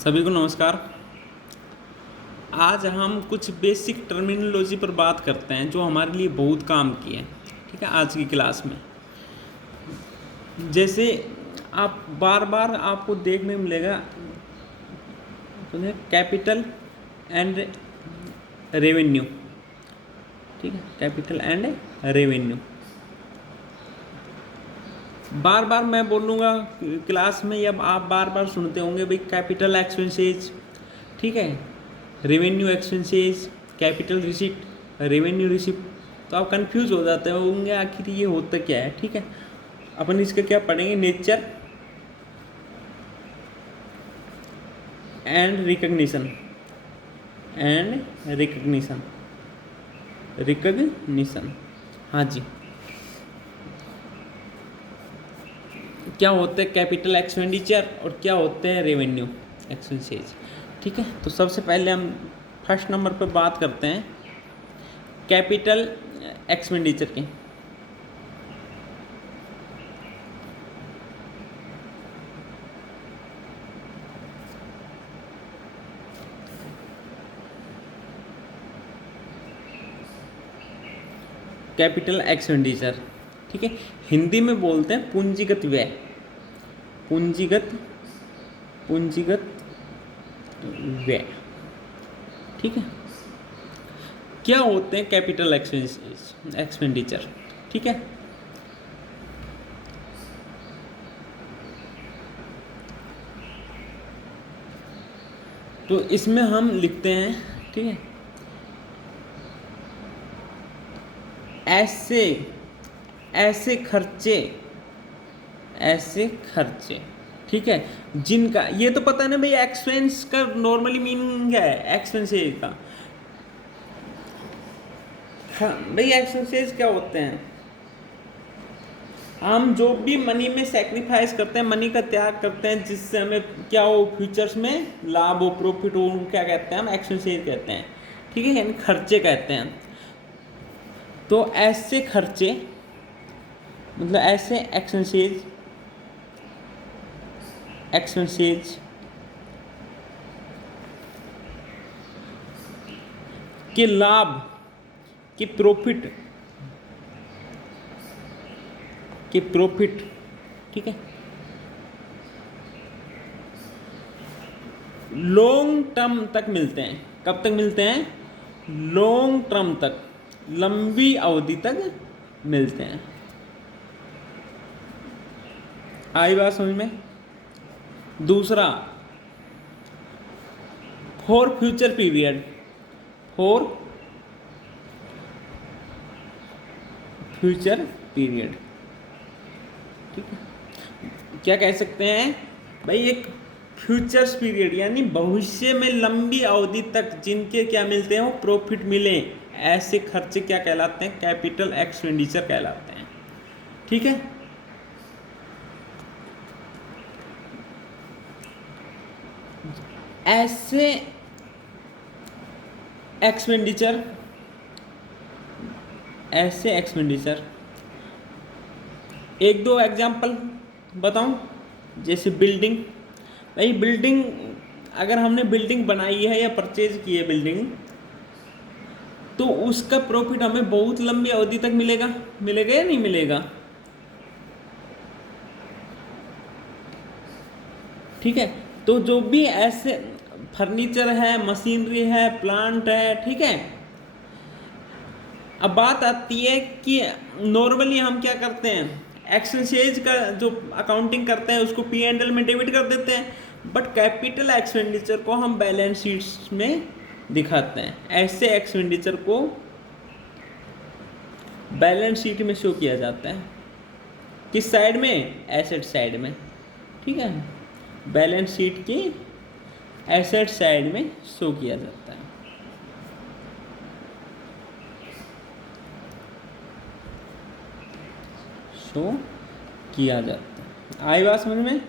सभी को नमस्कार। आज हम कुछ बेसिक टर्मिनोलॉजी पर बात करते हैं जो हमारे लिए बहुत काम की है। ठीक है, आज की क्लास में जैसे आप बार बार आपको देखने में मिलेगा तो है कैपिटल एंड रेवेन्यू। ठीक है, कैपिटल एंड रेवेन्यू बार बार मैं बोलूँगा क्लास में, या आप बार बार सुनते होंगे भाई कैपिटल एक्सपेंसेस, ठीक है, revenue expenses, capital receipt, revenue receipt. तो आप कंफ्यूज हो जाते होंगे आखिर ये होता क्या है। ठीक है, अपन इसका क्या पढ़ेंगे, नेचर एंड रिकग्निशन रिकग्निशन। हाँ जी, क्या होते हैं कैपिटल एक्सपेंडिचर और क्या होते हैं रेवेन्यू एक्सपेंसेस। ठीक है, तो सबसे पहले हम फर्स्ट नंबर पर बात करते हैं कैपिटल एक्सपेंडिचर की। कैपिटल एक्सपेंडिचर, ठीक है, हिंदी में बोलते हैं पूंजीगत व्यय। पूंजीगत व्यय। ठीक है, क्या होते हैं कैपिटल एक्सपेंडिचर। ठीक है, तो इसमें हम लिखते हैं, ठीक है, ऐसे खर्चे, ठीक है, जिनका ये तो पता है ना भाई, एक्सपेंस का नॉर्मली मीनिंग क्या है एक्सपेंसेस का। हाँ भाई, एक्सपेंसेस क्या होते हैं, हम जो भी मनी में सेक्रीफाइस करते हैं, मनी का त्याग करते हैं, जिससे हमें क्या हो, फ्यूचर्स में लाभ हो, प्रॉफिट हो, क्या कहते हैं हम, एक्सपेंसेस कहते हैं। ठीक है, यानी खर्चे कहते हैं। तो ऐसे खर्चे मतलब ऐसे एक्सपेंसेस के लाभ के प्रॉफिट, ठीक है, लॉन्ग टर्म तक मिलते हैं। कब तक मिलते हैं, लॉन्ग टर्म तक, लंबी अवधि तक मिलते हैं। आई बात समझ में। दूसरा, फॉर फ्यूचर पीरियड, ठीक है, क्या कह सकते हैं भाई, एक फ्यूचर्स पीरियड यानी भविष्य में लंबी अवधि तक जिनके क्या मिलते हैं, वो प्रॉफिट मिले, ऐसे खर्चे क्या कहलाते हैं, कैपिटल एक्सपेंडिचर कहलाते हैं। ठीक है, ऐसे एक्सपेंडिचर एक दो एग्जाम्पल बताऊं, जैसे बिल्डिंग। भाई बिल्डिंग, अगर हमने बिल्डिंग बनाई है या परचेज की है बिल्डिंग, तो उसका प्रॉफिट हमें बहुत लंबी अवधि तक मिलेगा या नहीं मिलेगा। ठीक है, तो जो भी ऐसे फर्नीचर है, मशीनरी है, प्लांट है, ठीक है, अब बात आती है कि नॉर्मली हम क्या करते हैं, एक्सपेंसेज का जो अकाउंटिंग करते हैं उसको P&L में डेबिट कर देते हैं, बट कैपिटल एक्सपेंडिचर को हम बैलेंस शीट्स में दिखाते हैं। ऐसे एक्सपेंडिचर को बैलेंस शीट में शो किया जाता है, किस साइड में, एसेट साइड में। ठीक है, बैलेंस शीट की एसेट साइड में शो किया जाता है। शो किया जाता है। आई बात समझ में।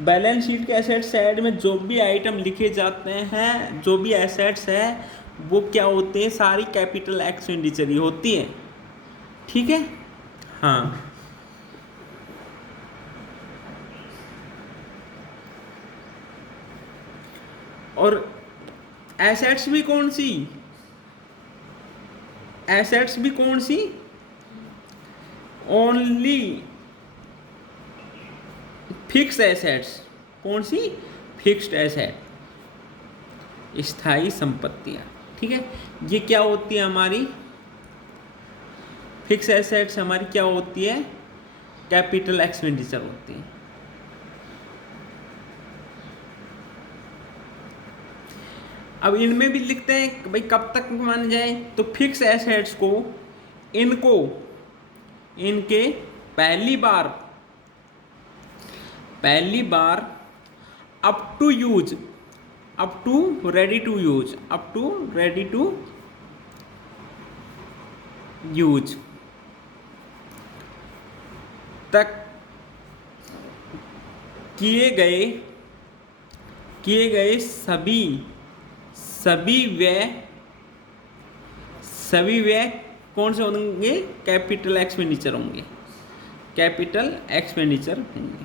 बैलेंस शीट के एसेट साइड में जो भी आइटम लिखे जाते हैं, जो भी एसेट्स है, वो क्या होते हैं, सारी कैपिटल एक्सपेंडिचर ही होती है। ठीक है, हाँ, और एसेट्स भी कौन सी, एसेट्स भी कौन सी, ओनली फिक्स एसेट्स। कौन सी, फिक्स्ड एसेट, स्थायी संपत्तियां। ठीक है, ये क्या होती है हमारी फिक्स एसेट्स, हमारी क्या होती है, कैपिटल एक्सपेंडिचर होती है। अब इनमें भी लिखते हैं कि भाई कब तक माने जाए, तो फिक्स एसेट्स को, इनको, इनके पहली बार up to use, up to ready to use, up to ready to use तक किए गए सभी व्यय कौन से होंगे, कैपिटल एक्सपेंडिचर होंगे, कैपिटल एक्सपेंडिचर होंगे।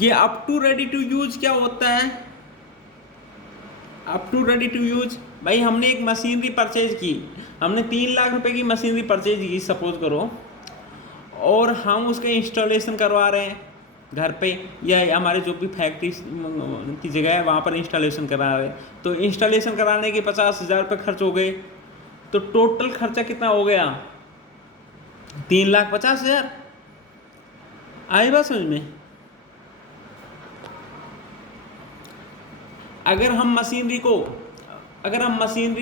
ये up to ready to use क्या होता है, up to ready to use, भाई हमने एक मशीनरी परचेज की, हमने 3 लाख रुपए की मशीनरी परचेज की सपोज करो, और हम उसके इंस्टॉलेशन करवा रहे हैं घर पे, या हमारे जो भी फैक्ट्री की जगह है वहाँ पर इंस्टॉलेशन करा रहे हैं, तो इंस्टॉलेशन कराने के 50,000 रुपये खर्च हो गए, तो टोटल खर्चा कितना हो गया, 3,50,000। आई बात समझ में। अगर हम मशीनरी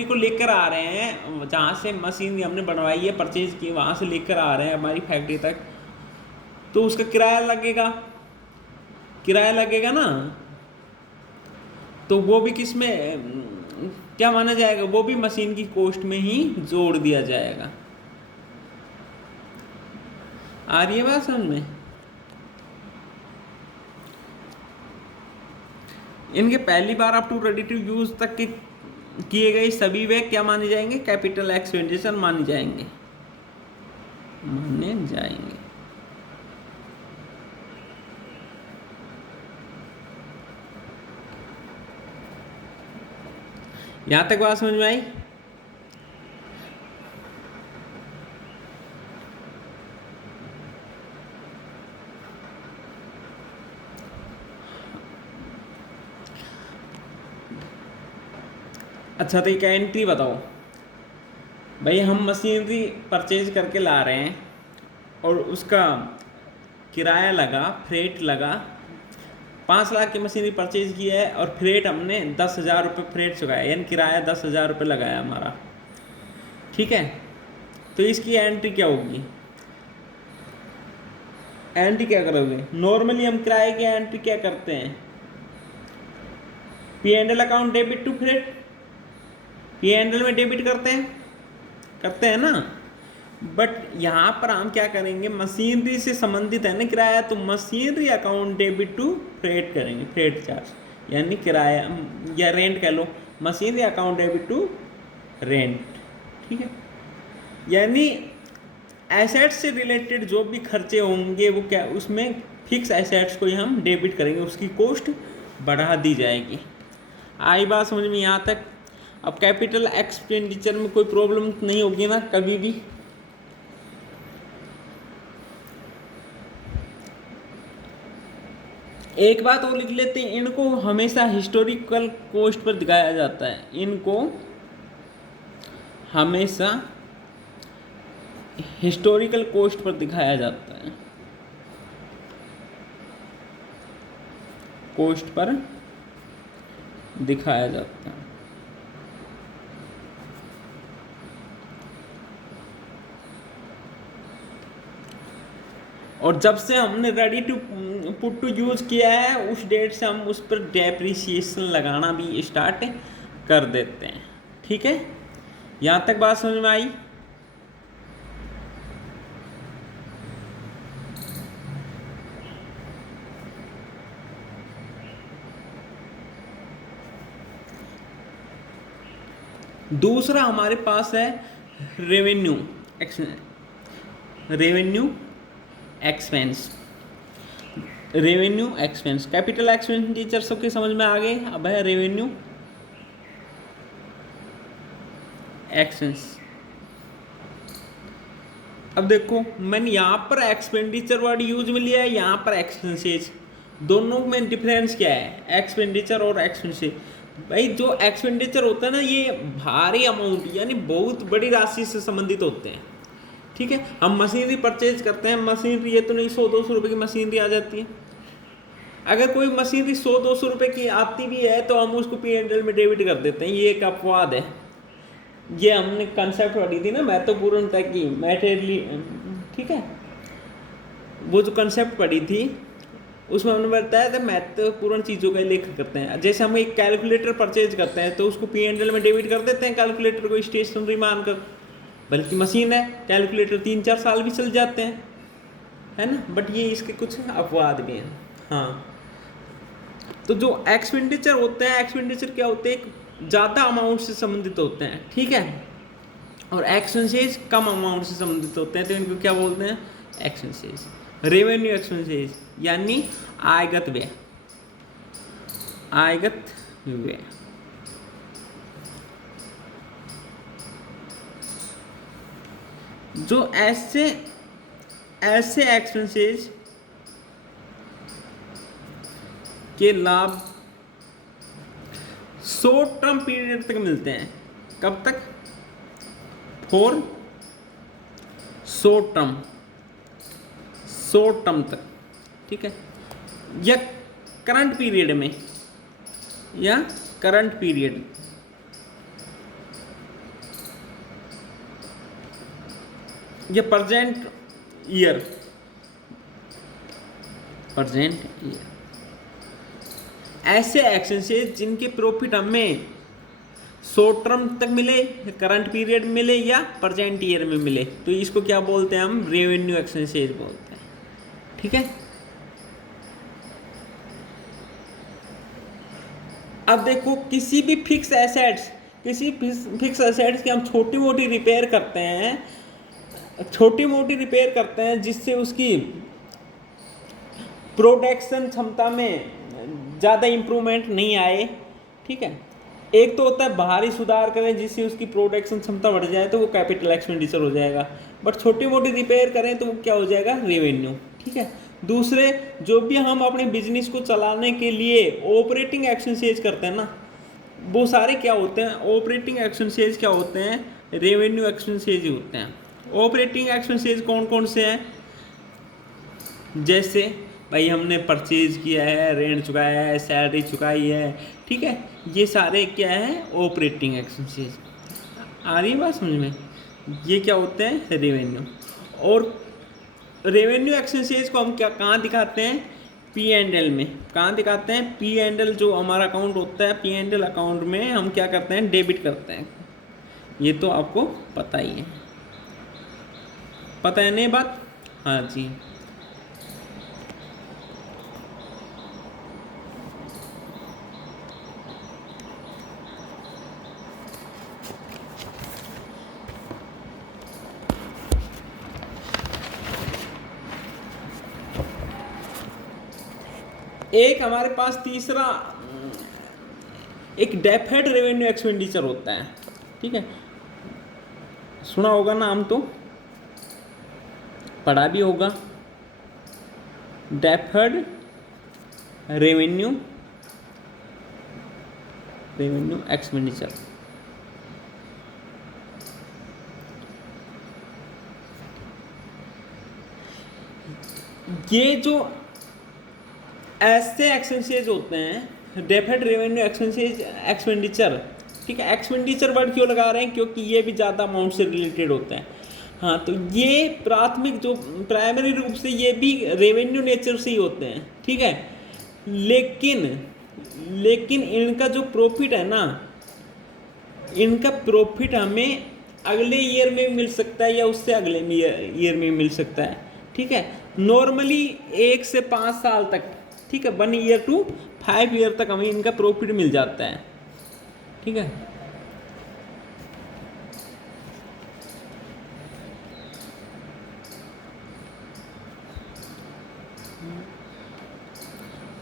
को लेकर आ रहे हैं, जहाँ से मशीनरी हमने बनवाई है, परचेज की, वहाँ से लेकर आ रहे हैं हमारी फैक्ट्री तक, तो उसका किराया लगेगा ना, तो वो भी किस में क्या माना जाएगा, वो भी मशीन की कॉस्ट में ही जोड़ दिया जाएगा। आ रही है बात समझ में। इनके पहली बार up to ready to use तक के किए गए सभी व्यय क्या माने जाएंगे, कैपिटल एक्सपेंडिचर माने जाएंगे। यहां तक बात समझ में आई। अच्छा, तो एक एंट्री बताओ भाई, हम मशीनरी परचेज करके ला रहे हैं और उसका किराया लगा, फ्रेट लगा, 5 लाख की मशीनरी परचेज की है और फ्रेट हमने 10,000 रुपये फ्रेट चुकाया, यानी किराया 10,000 रुपये लगाया हमारा। ठीक है, तो इसकी एंट्री क्या होगी, एंट्री क्या करोगे, नॉर्मली हम किराए की एंट्री क्या करते हैं, P&L account debit to freight, P&L में डेबिट करते हैं ना, बट यहाँ पर हम क्या करेंगे, मशीनरी से संबंधित है ना किराया, तो machinery account debit to freight करेंगे, फ्रेट चार्ज यानी किराया या रेंट कह लो, machinery account debit to rent. ठीक है, यानी एसेट्स से रिलेटेड जो भी खर्चे होंगे वो क्या, उसमें फिक्स एसेट्स को ही हम डेबिट करेंगे, उसकी कॉस्ट बढ़ा दी जाएगी। आई बात समझ में यहाँ तक। अब कैपिटल एक्सपेंडिचर में कोई प्रॉब्लम नहीं होगी ना कभी भी। एक बात और लिख लेते हैं, इनको हमेशा हिस्टोरिकल कॉस्ट पर दिखाया जाता है, इनको हमेशा हिस्टोरिकल कॉस्ट पर दिखाया जाता है, कॉस्ट पर दिखाया जाता है। और जब से हमने ready to put to use किया है उस डेट से हम उस पर डेप्रिसिएशन लगाना भी स्टार्ट कर देते हैं। ठीक है, यहाँ तक बात समझ में आई। दूसरा हमारे पास है revenue expense. Revenue expense, capital expenditure सबके समझ में आ गए। अब है रेवेन्यू एक्सपेंस। अब देखो मैंने यहाँ पर एक्सपेंडिचर वर्ड यूज में लिया है, यहाँ पर एक्सपेंसेज, दोनों में डिफरेंस क्या है, एक्सपेंडिचर और एक्सपेंसेज। भाई जो एक्सपेंडिचर होता है ना, ये भारी अमाउंट यानी बहुत बड़ी राशि से संबंधित होते हैं। ठीक है, हम मशीनरी परचेज करते हैं, मशीनरी ये तो नहीं 100-200 रुपये की मशीनरी आ जाती है। अगर कोई मशीनरी 100-200 रुपये की आती भी है तो हम उसको P&L में डेबिट कर देते हैं, ये एक अपवाद है। ये हमने कंसेप्ट पढ़ी थी ना महत्वपूर्णता की, मैटेरियली, ठीक है, वो जो कंसेप्ट पढ़ी थी उसमें हमने बताया था महत्वपूर्ण चीज़ों का लेख करते हैं। जैसे हम एक कैलकुलेटर परचेज करते हैं तो उसको P&L में डेबिट कर देते हैं, कैलकुलेटर को स्टेशनरी मानकर, बल्कि मशीन है, कैलकुलेटर 3-4 साल भी चल जाते हैं, है ना। बट ये इसके कुछ अपवाद भी हैं। हाँ, तो जो एक्सपेंडिचर होते हैं, एक्सपेंडिचर क्या होते हैं, ज़्यादा अमाउंट से संबंधित होते हैं, ठीक है, और एक्सपेंसेज कम अमाउंट से संबंधित होते हैं, तो इनको क्या बोलते हैं, एक्सपेंसेज। रेवेन्यू एक्सपेंसेज यानी आयगत व्यय, आयगत व्यय। जो ऐसे एक्सपेंसेज के लाभ शॉर्ट टर्म पीरियड तक मिलते हैं। कब तक, फॉर शॉर्ट टर्म तक, ठीक है, या करंट पीरियड में, या करंट पीरियड, या प्रेजेंट ईयर, ऐसे एक्सपेंसेस जिनके प्रॉफिट हमें शॉर्ट टर्म तक मिले, करंट पीरियड मिले, या प्रेजेंट ईयर में मिले, तो इसको क्या बोलते हैं, हम रेवेन्यू एक्सपेंसेस बोलते हैं। ठीक है, अब देखो किसी भी फिक्स एसेट्स की हम छोटी मोटी रिपेयर करते हैं जिससे उसकी प्रोडक्शन क्षमता में ज़्यादा इम्प्रूवमेंट नहीं आए। ठीक है, एक तो होता है बाहरी सुधार करें जिससे उसकी प्रोडक्शन क्षमता बढ़ जाए, तो वो कैपिटल एक्सपेंडिचर हो जाएगा। बट छोटी मोटी रिपेयर करें तो वो क्या हो जाएगा, रेवेन्यू। ठीक है, दूसरे जो भी हम अपने बिजनेस को चलाने के लिए ऑपरेटिंग एक्सपेंसेस करते हैं ना, वो सारे क्या होते हैं, ऑपरेटिंग एक्सपेंसेस क्या होते हैं, रेवेन्यू एक्सपेंसेस ही होते हैं। ऑपरेटिंग एक्सपेंसेस कौन कौन से हैं, जैसे भाई हमने परचेज किया है, रेंट चुकाया है, सैलरी चुकाई है, ठीक है, ये सारे क्या है, ऑपरेटिंग एक्सपेंसेस। आ रही बात समझ में, ये क्या होते हैं, रेवेन्यू। और रेवेन्यू एक्सपेंसेस को हम क्या कहाँ दिखाते हैं, P&L में। कहाँ दिखाते हैं, P&L जो हमारा अकाउंट होता है, P&L अकाउंट में हम क्या करते हैं, डेबिट करते हैं। ये तो आपको पता ही है, पता है नहीं बात, हाँ जी। एक हमारे पास तीसरा एक डेफर्ड रेवेन्यू एक्सपेंडिचर होता है। ठीक है, सुना होगा नाम, तो पढ़ा भी होगा, डेफर्ड रेवेन्यू एक्सपेंडिचर। ये जो ऐसे एक्सपेंसेस होते हैं, डेफर्ड रेवेन्यू एक्सपेंडिचर, ठीक है, एक्सपेंडिचर वर्ड क्यों लगा रहे हैं, क्योंकि ये भी ज़्यादा अमाउंट से रिलेटेड होते हैं। हाँ, तो ये प्राइमरी रूप से ये भी रेवेन्यू नेचर से ही होते हैं। ठीक है, लेकिन इनका जो प्रॉफिट है ना, इनका प्रॉफिट हमें अगले ईयर में मिल सकता है या उससे अगले ईयर में मिल सकता है। ठीक है, नॉर्मली 1 से 5 साल तक, ठीक है, 1 ईयर टू 5 ईयर तक हमें इनका प्रॉफिट मिल जाता है। ठीक है,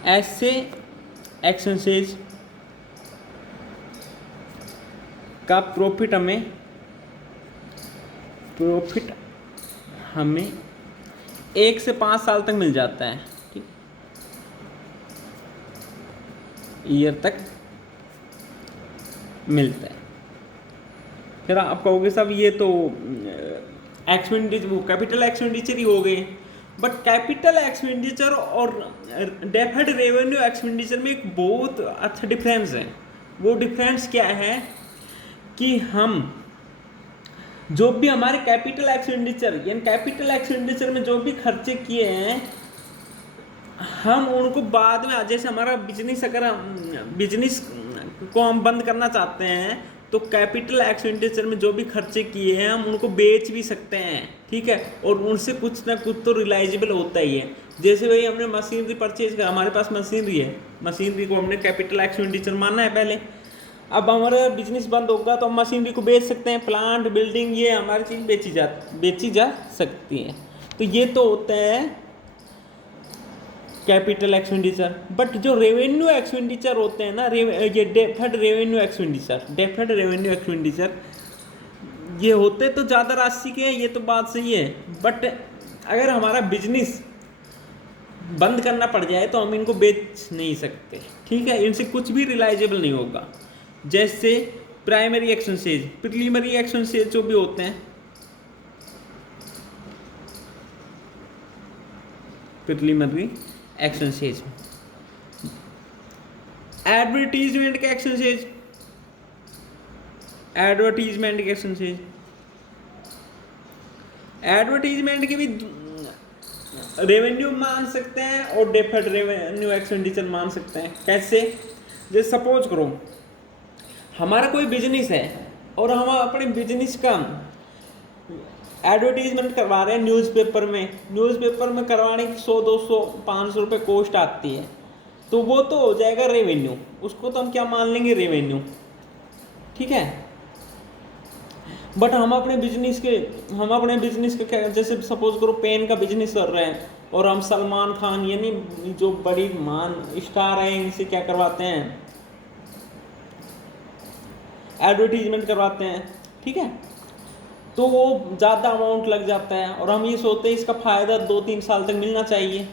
ऐसे एक्सपेंसेस का प्रॉफिट हमें 1 से 5 साल तक मिल जाता है, ठीक, ईयर तक मिलता है। फिर आप कहोगे साहब ये तो एक्सपेंडिचर, वो कैपिटल एक्सपेंडिचर ही हो गए, बट कैपिटल एक्सपेंडिचर और डेफर्ड रेवेन्यू एक्सपेंडिचर में एक बहुत अच्छा डिफरेंस है। वो डिफरेंस क्या है कि हम जो भी हमारे कैपिटल एक्सपेंडिचर, यानी कैपिटल एक्सपेंडिचर में जो भी खर्चे किए हैं, हम उनको बाद में, जैसे हमारा बिजनेस, अगर बिजनेस को हम बंद करना चाहते हैं तो कैपिटल एक्सपेंडिचर में जो भी खर्चे किए हैं हम उनको बेच भी सकते हैं, ठीक है, और उनसे कुछ ना कुछ तो रिलाइजेबल होता ही है। जैसे भाई हमने मशीनरी परचेज करा, हमारे पास मशीनरी है, मशीनरी को हमने कैपिटल एक्सपेंडिचर मानना है पहले। अब हमारा बिजनेस बंद होगा तो हम मशीनरी को बेच सकते हैं, प्लांट, बिल्डिंग, ये हमारी चीज़ बेची जा सकती है। तो ये तो होता है कैपिटल एक्सपेंडिचर। बट जो रेवेन्यू एक्सपेंडिचर होते हैं ना, ये डेफर्ड रेवेन्यू एक्सपेंडिचर ये होते तो ज़्यादा राशि के हैं, ये तो बात सही है, बट अगर हमारा बिजनेस बंद करना पड़ जाए तो हम इनको बेच नहीं सकते, ठीक है, इनसे कुछ भी रिलाइजेबल नहीं होगा। जैसे प्राइमरी एक्सपेंसेस, प्रीलिमिनरी एक्सपेंसेस जो भी होते हैं, प्रीलिमिनरी एक्सपेंसेस, एडवर्टीजमेंट के एक्सपेंसेस, एडवर्टीजमेंट के भी रेवेन्यू मान सकते हैं और डेफर्ड रेवेन्यू एक्सपेंडिचर मान सकते हैं। कैसे? जैसे सपोज करो हमारा कोई बिजनेस है और हम अपने बिजनेस का एडवर्टीजमेंट करवा रहे हैं न्यूज़पेपर में करवाने की 100, 200, 500 रुपये कॉस्ट आती है, तो वो तो हो जाएगा रेवेन्यू, उसको तो हम क्या मान लेंगे, रेवेन्यू, ठीक है। बट हम अपने बिजनेस के जैसे सपोज करो पेन का बिजनेस कर रहे हैं और हम सलमान खान यानी जो बड़ी मान स्टार हैं इनसे क्या करवाते हैं, एडवर्टीजमेंट करवाते हैं, ठीक है, तो वो ज़्यादा अमाउंट लग जाता है और हम ये सोचते हैं इसका फ़ायदा 2-3 साल तक मिलना चाहिए,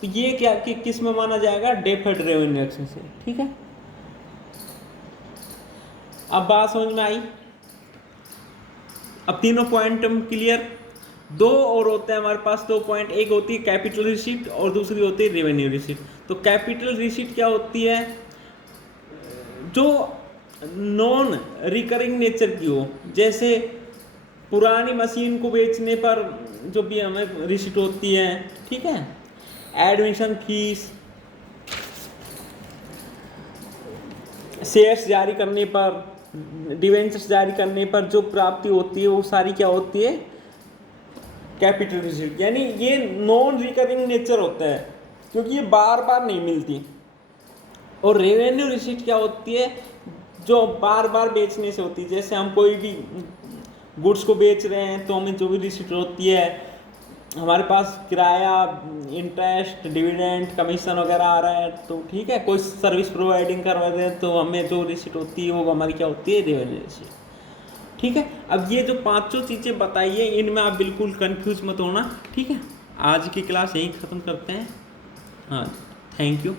तो ये क्या कि किस में माना जाएगा, डेफर्ड रेवेन्यू एक्सपेंस से, ठीक है। अब बात समझ में आई? अब तीनों पॉइंट क्लियर। 2 और होते हैं हमारे पास 2 पॉइंट, एक होती है कैपिटल रिसीट और दूसरी होती है रेवेन्यू रिसीट। तो कैपिटल रिसीट क्या होती है, जो नॉन रिकरिंग नेचर की हो, जैसे पुरानी मशीन को बेचने पर जो भी हमें रिसीट होती है, ठीक है, एडमिशन फीस, शेयर्स जारी करने पर, डिवेंचर्स जारी करने पर जो प्राप्ति होती है वो सारी क्या होती है, कैपिटल रिसीट। यानी ये नॉन रिकरिंग नेचर होता है क्योंकि ये बार बार नहीं मिलती। और रेवेन्यू रिसीट क्या होती है, जो बार बार बेचने से होती है। जैसे हम कोई भी गुड्स को बेच रहे हैं तो हमें जो भी रिसीट होती है, हमारे पास किराया, इंटरेस्ट, डिविडेंड, कमीशन वगैरह आ रहा है तो ठीक है, कोई सर्विस प्रोवाइडिंग करवा रहे हैं तो हमें जो रिसीट होती है वो हमारी क्या होती है, रेवेन्यू रिसीट, ठीक है। अब ये जो 5 चीज़ें बताई है इनमें आप बिल्कुल कंफ्यूज मत होना, ठीक है। आज की क्लास यहीं ख़त्म करते हैं। हाँ, थैंक यू।